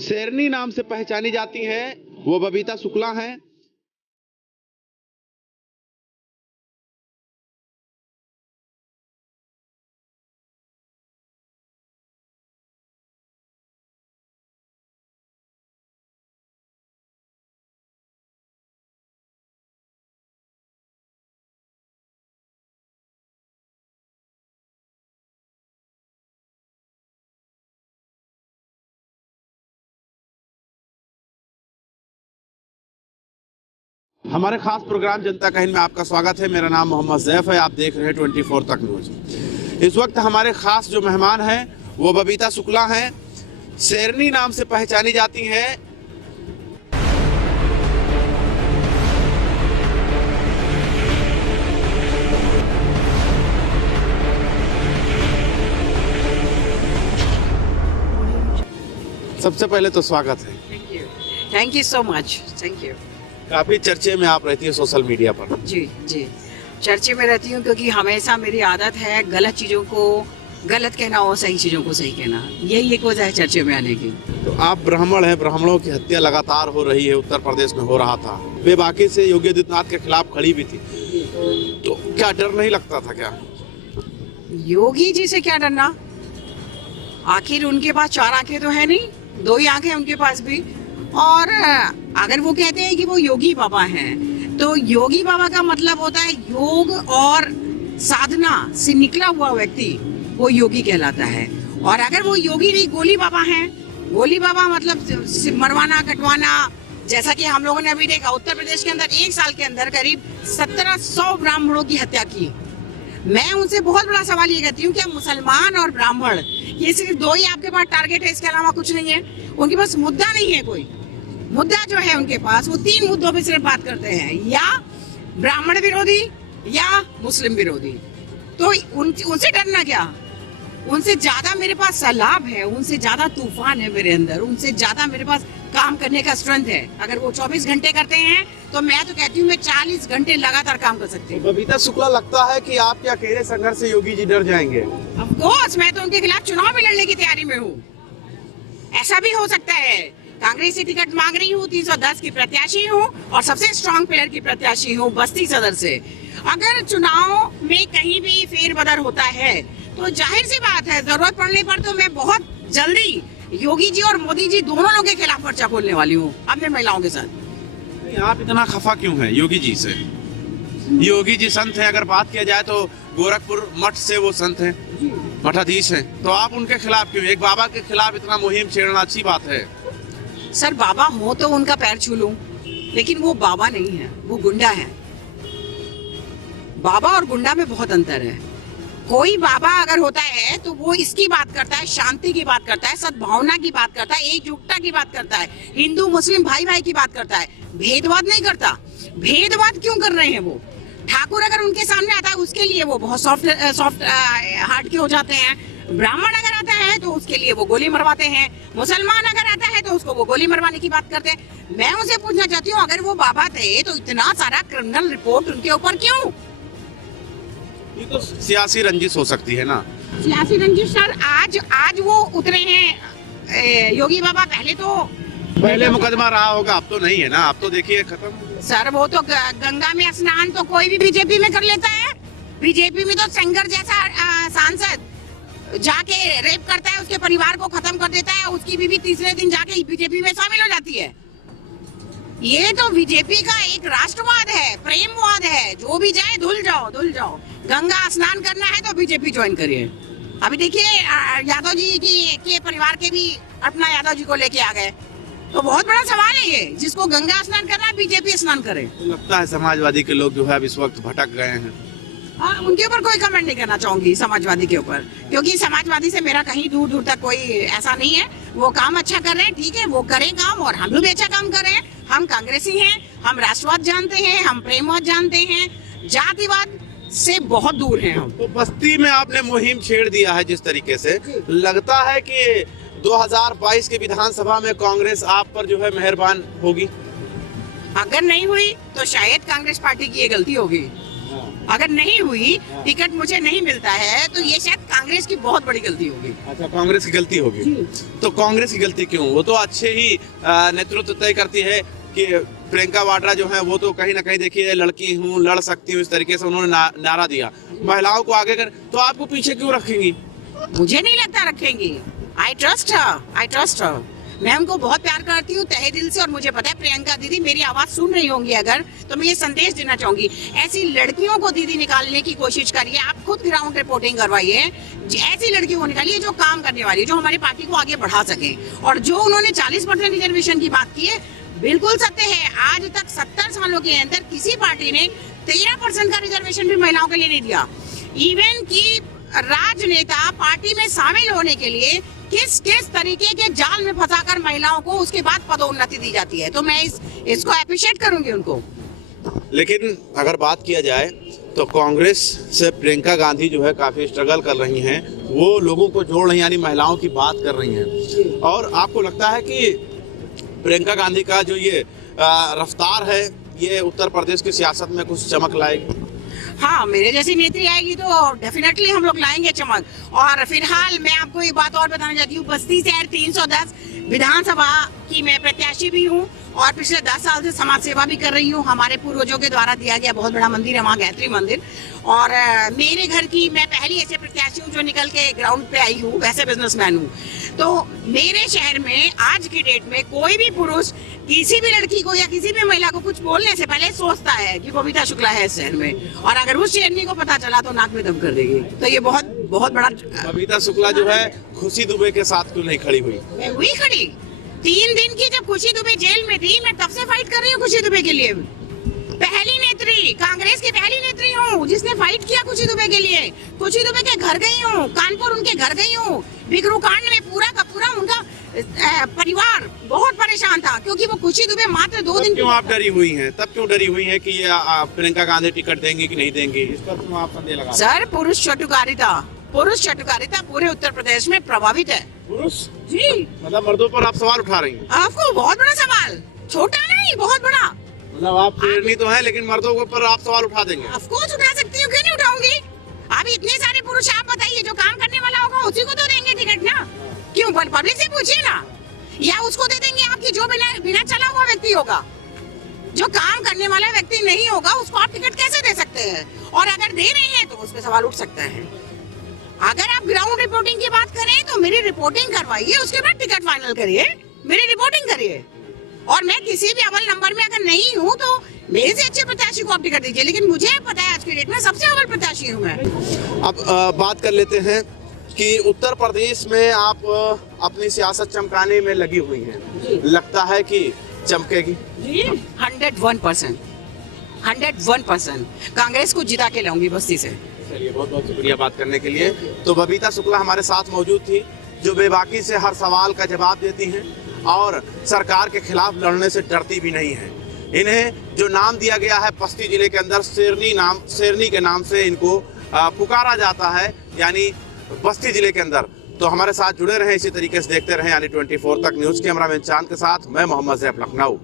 शेरनी नाम से पहचानी जाती हैं वो बबीता शुक्ला हैं। हमारे खास प्रोग्राम जनता का हिंद में आपका स्वागत है। मेरा नाम मोहम्मद ज़ैफ है। आप देख रहे हैं 24 तक न्यूज़। इस वक्त हमारे खास जो मेहमान हैं वो बबीता शुक्ला हैं। शेरनी नाम से पहचानी जाती हैं। सबसे पहले तो स्वागत है। Thank you so much. Thank you. काफी चर्चे में आप रहती है सोशल मीडिया पर। जी जी, चर्चे में रहती हूँ क्योंकि हमेशा मेरी आदत है गलत चीज़ों को गलत कहना और सही चीज़ों को सही कहना। यही एक वजह है चर्चे में आने की। तो आप ब्राह्मण हैं, ब्राह्मणों की हत्या लगातार हो रही है, उत्तर प्रदेश में हो रहा था, बेबाकी से योगी आदित्यनाथ के खिलाफ खड़ी भी थी, तो क्या डर नहीं लगता था क्या? योगी जी से क्या डरना, आखिर उनके पास 4 आंखें तो है नहीं, 2 ही आंखें उनके पास भी। और अगर वो कहते हैं कि वो योगी बाबा हैं, तो योगी बाबा का मतलब होता है योग और साधना से निकला हुआ व्यक्ति, वो योगी कहलाता है। और अगर वो योगी नहीं गोली बाबा हैं, गोली बाबा मतलब मरवाना कटवाना, जैसा कि हम लोगों ने अभी देखा उत्तर प्रदेश के अंदर 1 साल के अंदर करीब 1700 ब्राह्मणों की हत्या की। मैं उनसे बहुत बड़ा सवाल ये करती हूँ कि मुसलमान और ब्राह्मण ये सिर्फ 2 ही आपके पास टारगेट है, इसके अलावा कुछ नहीं है? उनके पास मुद्दा नहीं है, कोई मुद्दा जो है उनके पास वो 3 मुद्दों पे सिर्फ बात करते हैं, या ब्राह्मण विरोधी या मुस्लिम विरोधी। तो उनसे डरना क्या? उनसे ज्यादा मेरे पास सलाब है, उनसे ज्यादा तूफान है मेरे अंदर, उनसे ज्यादा मेरे पास काम करने का स्ट्रेंथ है। अगर वो 24 घंटे करते हैं तो मैं तो कहती हूँ मैं 40 घंटे लगातार काम कर सकती हूँ। बबीता शुक्ला, लगता है कि आपके अकेले संघर्ष से योगी जी डर जाएंगे? ऑफ कोर्स, मैं तो उनके खिलाफ चुनाव में लड़ने की तैयारी में हूँ। ऐसा भी हो सकता है, कांग्रेस से टिकट मांग रही हूँ, 310 की प्रत्याशी हूँ और सबसे स्ट्रॉन्ग प्लेयर की प्रत्याशी हूँ बस्ती सदर से। अगर चुनाव में कहीं भी फेरबदल होता है तो जाहिर सी बात है जरूरत पड़ने पर तो मैं बहुत जल्दी योगी जी और मोदी जी दोनों लोगों के खिलाफ पर्चा खोलने वाली हूँ अपने महिलाओं के साथ। आप इतना खफा क्यों हैं योगी जी से? योगी जी संत हैं, अगर बात किया जाए तो गोरखपुर मठ से वो संत हैं, मठाधीश हैं, तो आप उनके खिलाफ क्यों? एक बाबा के खिलाफ इतना मुहिम छेड़ना अच्छी बात है। सर, बाबा हो तो उनका पैर छू लूं, लेकिन वो बाबा नहीं है, वो गुंडा है। बाबा और गुंडा में बहुत अंतर है। कोई बाबा अगर होता है तो वो इसकी बात करता है, शांति की बात करता है, सद्भावना की बात करता है, एकजुटता की बात करता है, हिंदू मुस्लिम भाई भाई की बात करता है, भेदभाव नहीं करता। भेदभाव क्यों कर रहे हैं वो? ठाकुर अगर उनके सामने आता है उसके लिए वो बहुत सॉफ्ट हार्ट के हो जाते हैं। ब्राह्मण अगर आता है तो उसके लिए वो गोली मरवाते हैं। मुसलमान अगर आता है तो उसको वो गोली मरवाने की बात करते हैं। मैं उनसे पूछना चाहती हूँ, अगर वो बाबा थे तो इतना सारा क्रिमिनल रिपोर्ट उनके ऊपर क्यों? ये तो सियासी रंजिश हो सकती है ना। सियासी रंजिश सर, आज वो उतरे हैं योगी बाबा। पहले मुकदमा रहा होगा, अब तो नहीं है ना, अब तो देखिए खत्म। सर, वो तो गंगा में स्नान तो कोई भी बीजेपी में कर लेता है। बीजेपी में तो सेंगर जैसा सांसद जाके रेप करता है, उसके परिवार को खत्म कर देता है, उसकी बीवी तीसरे दिन जाके बीजेपी में शामिल हो जाती है। ये तो बीजेपी का एक राष्ट्रवाद है, प्रेमवाद है। जो भी जाए धुल जाओ। गंगा स्नान करना है तो बीजेपी ज्वाइन करिए। अभी देखिए यादव जी के परिवार के भी अपना यादव जी को लेके आ गए, तो बहुत बड़ा सवाल है ये। जिसको गंगा स्नान करना है बीजेपी स्नान करे। लगता है समाजवादी के लोग जो है अब इस वक्त भटक गए हैं। उनके ऊपर कोई कमेंट नहीं करना चाहूंगी, समाजवादी के ऊपर, क्योंकि समाजवादी से मेरा कहीं दूर दूर तक कोई ऐसा नहीं है। वो काम अच्छा कर रहे हैं, ठीक है, वो करें काम, और हम लोग भी अच्छा काम कर रहे हैं। हम कांग्रेसी हैं, हम राष्ट्रवाद जानते हैं, हम प्रेमवाद जानते हैं, जातिवाद से बहुत दूर हैं हम। तो बस्ती में आपने मुहिम छेड़ दिया है जिस तरीके से, लगता है कि 2022 के विधानसभा में कांग्रेस आप पर जो है मेहरबान होगी? अगर नहीं हुई तो शायद कांग्रेस पार्टी की ये गलती होगी। अगर नहीं हुई, टिकट मुझे नहीं मिलता है, तो ये शायद कांग्रेस की बहुत बड़ी गलती होगी। अच्छा, कांग्रेस की गलती होगी। तो कांग्रेस की गलती क्यों? वो तो अच्छे ही नेतृत्व तय करती है कि प्रियंका वाड्रा जो है वो तो कहीं ना कहीं देखिए लड़की हूँ, लड़ सकती हूँ, इस तरीके से उन्होंने नारा दिया, महिलाओं को आगे कर, तो आपको पीछे क्यों रखेंगी? मुझे नहीं लगता रखेंगी। I trust her. मैं उनको बहुत प्यार करती हूँ तहे दिल से, और मुझे पता है प्रियंका दीदी मेरी आवाज सुन रही होंगी अगर, तो मैं ये संदेश देना चाहूंगी, ऐसी लड़कियों को दीदी निकालने की कोशिश करिए। आप खुद ग्राउंड रिपोर्टिंग करवाइए, ऐसी लड़कियों को निकालिए जो काम करने वाली, जो हमारी पार्टी को आगे बढ़ा सके। और जो उन्होंने 40% रिजर्वेशन की बात की है, बिल्कुल सत्य है। आज तक 70 सालों के अंदर किसी पार्टी ने 13% का रिजर्वेशन भी महिलाओं के लिए नहीं दिया। इवन की राजनेता पार्टी में शामिल होने के लिए किस तरीके के जाल में फंसाकर महिलाओं को उसके बाद पदोन्नति दी जाती है, तो मैं इसको अप्रिशिएट करूंगी उनको। लेकिन अगर बात किया जाए तो कांग्रेस से प्रियंका गांधी जो है काफी स्ट्रगल कर रही हैं, वो लोगों को जोड़ रही हैं, यानी महिलाओं की बात कर रही हैं। और आपको लगता है कि प्रियंका गांधी का जो ये रफ्तार है, ये उत्तर प्रदेश की सियासत में कुछ चमक लाएगी? हाँ, मेरे जैसी नेत्री आएगी तो डेफिनेटली हम लोग लाएंगे चमक। और फिलहाल मैं आपको एक बात और बताना चाहती हूँ, बस्ती शहर 310 विधानसभा की मैं प्रत्याशी भी हूँ, और पिछले 10 साल से समाज सेवा भी कर रही हूँ। हमारे पूर्वजों के द्वारा दिया गया बहुत बड़ा मंदिर है वहाँ, गायत्री मंदिर। और मेरे घर की मैं पहली ऐसे प्रत्याशी हूँ जो निकल के ग्राउंड पे आई हूँ, वैसे बिजनेसमैन हूँ। तो मेरे शहर में आज की डेट में कोई भी पुरुष किसी भी लड़की को या किसी भी महिला को कुछ बोलने से पहले सोचता है कि बबीता शुक्ला है इस शहर में, और अगर उस शेरनी को पता चला तो नाक में दम कर देगी। तो ये बहुत बहुत बड़ा। बबीता शुक्ला जो है खुशी दुबे के साथ क्यों नहीं खड़ी हुई? मैं हुई खड़ी 3 दिन की, जब खुशी दुबे जेल में थी, मैं तब से फाइट कर रही हूँ खुशी दुबे के लिए। पहली नेत्री, कांग्रेस की पहली नेत्री हूँ जिसने फाइट किया खुशी दुबे के लिए। खुशी दुबे के घर गई हूँ, कानपुर उनके घर गई हूँ। बिकरू कांड में पूरा का पूरा उनका परिवार बहुत परेशान था, क्योंकि वो खुशी दुबे मात्र 2 दिन। क्यों आप डरी हुई हैं? तब क्यों डरी हुई हैं कि ये प्रियंका गांधी टिकट देंगी कि नहीं देंगी? इस पर क्यों आप संदेह लगा? सर, पुरुष चाटुकारिता पूरे उत्तर प्रदेश में प्रभावित है। पुरुष जी, मतलब मर्दों पर आप सवाल उठा रही हैं? आपको बहुत बड़ा सवाल, छोटा नहीं, बहुत बड़ा। मतलब आप शेरनी तो है, लेकिन मर्दों के ऊपर आप सवाल उठा देंगे? ऑफ कोर्स उठा सकती हूँ, क्यों नहीं उठाऊंगी। अभी इतने सारे पुरुष, आप बताइए, जो काम करने वाला होगा उसी को तो देंगे टिकट ना। क्यों, पब्लिक से पूछिए ना, या उसको दे देंगे आपकी जो बिना चला हुआ व्यक्ति होगा। जो काम करने वाला व्यक्ति नहीं होगा उसको आप टिकट कैसे दे सकते हैं? और अगर दे रहे हैं तो उस पर सवाल उठ सकता है। अगर आप ग्राउंड रिपोर्टिंग की बात करें तो मेरी रिपोर्टिंग करवाइए, उसके बाद टिकट फाइनल करिए, मेरी रिपोर्टिंग करिए। और मैं किसी भी अव्वल नंबर में अगर नहीं हूँ तो मेरे से अच्छे प्रत्याशी को आप टिकट दीजिए, लेकिन मुझे पता है आज की डेट में सबसे अव्वल प्रत्याशी हूँ मैं। अब बात कर लेते हैं कि उत्तर प्रदेश में आप अपनी सियासत चमकाने में लगी हुई हैं, लगता है कि चमकेगी? जी, 101% कांग्रेस को जिता के लाऊंगी बस्ती से। चलिए, बहुत बहुत शुक्रिया बात करने के लिए। तो बबीता शुक्ला हमारे साथ मौजूद थी, जो बेबाकी से हर सवाल का जवाब देती हैं और सरकार के खिलाफ लड़ने से डरती भी नहीं है। इन्हें जो नाम दिया गया है बस्ती जिले के अंदर, शेरनी के नाम से इनको पुकारा जाता है, यानी बस्ती जिले के अंदर। तो हमारे साथ जुड़े रहें, इसी तरीके से देखते रहें यानी 24 तक न्यूज़। कैमरामैन चांद के साथ मैं मोहम्मद ज़ैफ, लखनऊ।